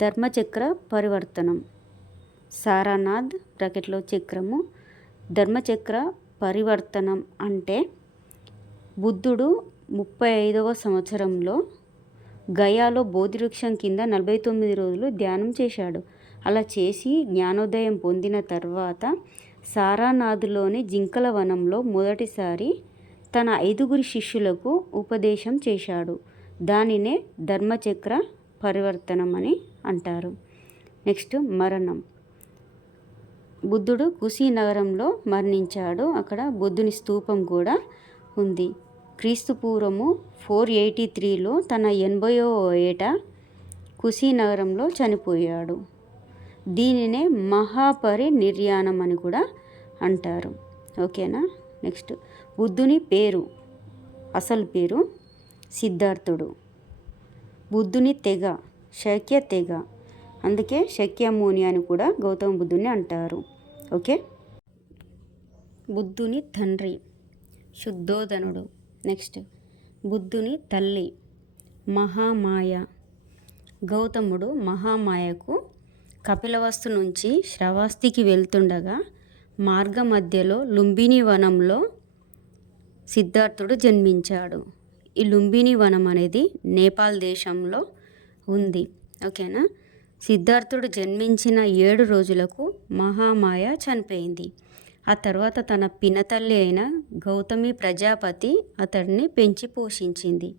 ధర్మచక్ర పరివర్తనం. సారానాథ్ బ్రాకెట్లో చక్రము. ధర్మచక్ర పరివర్తనం అంటే బుద్ధుడు 35వ సంవత్సరంలో గయాలో బోధివృక్షం కింద 49 రోజులు ధ్యానం చేశాడు. అలా చేసి జ్ఞానోదయం పొందిన తర్వాత సారానాథ్లోని జింకల వనంలో మొదటిసారి తన 5 శిష్యులకు ఉపదేశం చేశాడు. దానినే ధర్మచక్ర పరివర్తనం అని అంటారు. నెక్స్ట్ మరణం. బుద్ధుడు కుశీనగరంలో మరణించాడు. అక్కడ బుద్ధుని స్తూపం కూడా ఉంది. క్రీస్తు పూర్వము 483లో తన 80వ ఏట కుశీనగరంలో చనిపోయాడు. దీనినే మహాపరినిర్యాణం అని కూడా అంటారు. ఓకేనా. నెక్స్ట్ బుద్ధుని పేరు, అసలు పేరు సిద్ధార్థుడు. బుద్ధుని తెగ శక్య తెగ, అందుకే శక్యముని అని కూడా గౌతమ బుద్ధుని అంటారు. ఓకే. బుద్ధుని తండ్రి శుద్ధోదనుడు. నెక్స్ట్ బుద్ధుని తల్లి మహామాయ. గౌతముడు మహామాయకు కపిలవస్తు నుంచి శ్రవస్తికి వెళ్తుండగా మార్గ మధ్యలో లుంబిని వనంలో సిద్ధార్థుడు జన్మించాడు. ఈ లుంబిని వనం అనేది నేపాల్ దేశంలో ఉంది. ఓకేనా. సిద్ధార్థుడు జన్మించిన 7 రోజులకు మహామాయ చనిపోయింది. ఆ తర్వాత తన పినతల్లి అయిన గౌతమి ప్రజాపతి అతడిని పెంచి పోషించింది.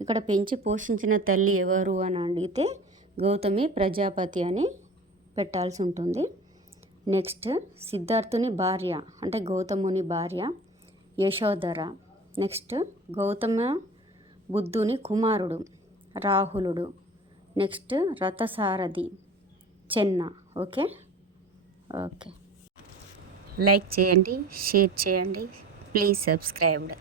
ఇక్కడ పెంచి పోషించిన తల్లి ఎవరు అని అడిగితే గౌతమి ప్రజాపతి అని పెట్టాల్సి ఉంటుంది. నెక్స్ట్ సిద్ధార్థుని భార్య అంటే గౌతముని భార్య యశోధర. నెక్స్ట్ గౌతమ బుద్ధుని కుమారుడు రాహులుడు. నెక్స్ట్ రథసారథి చెన్న. ఓకే. లైక్ చేయండి, షేర్ చేయండి, ప్లీజ్ సబ్స్క్రైబ్డ్.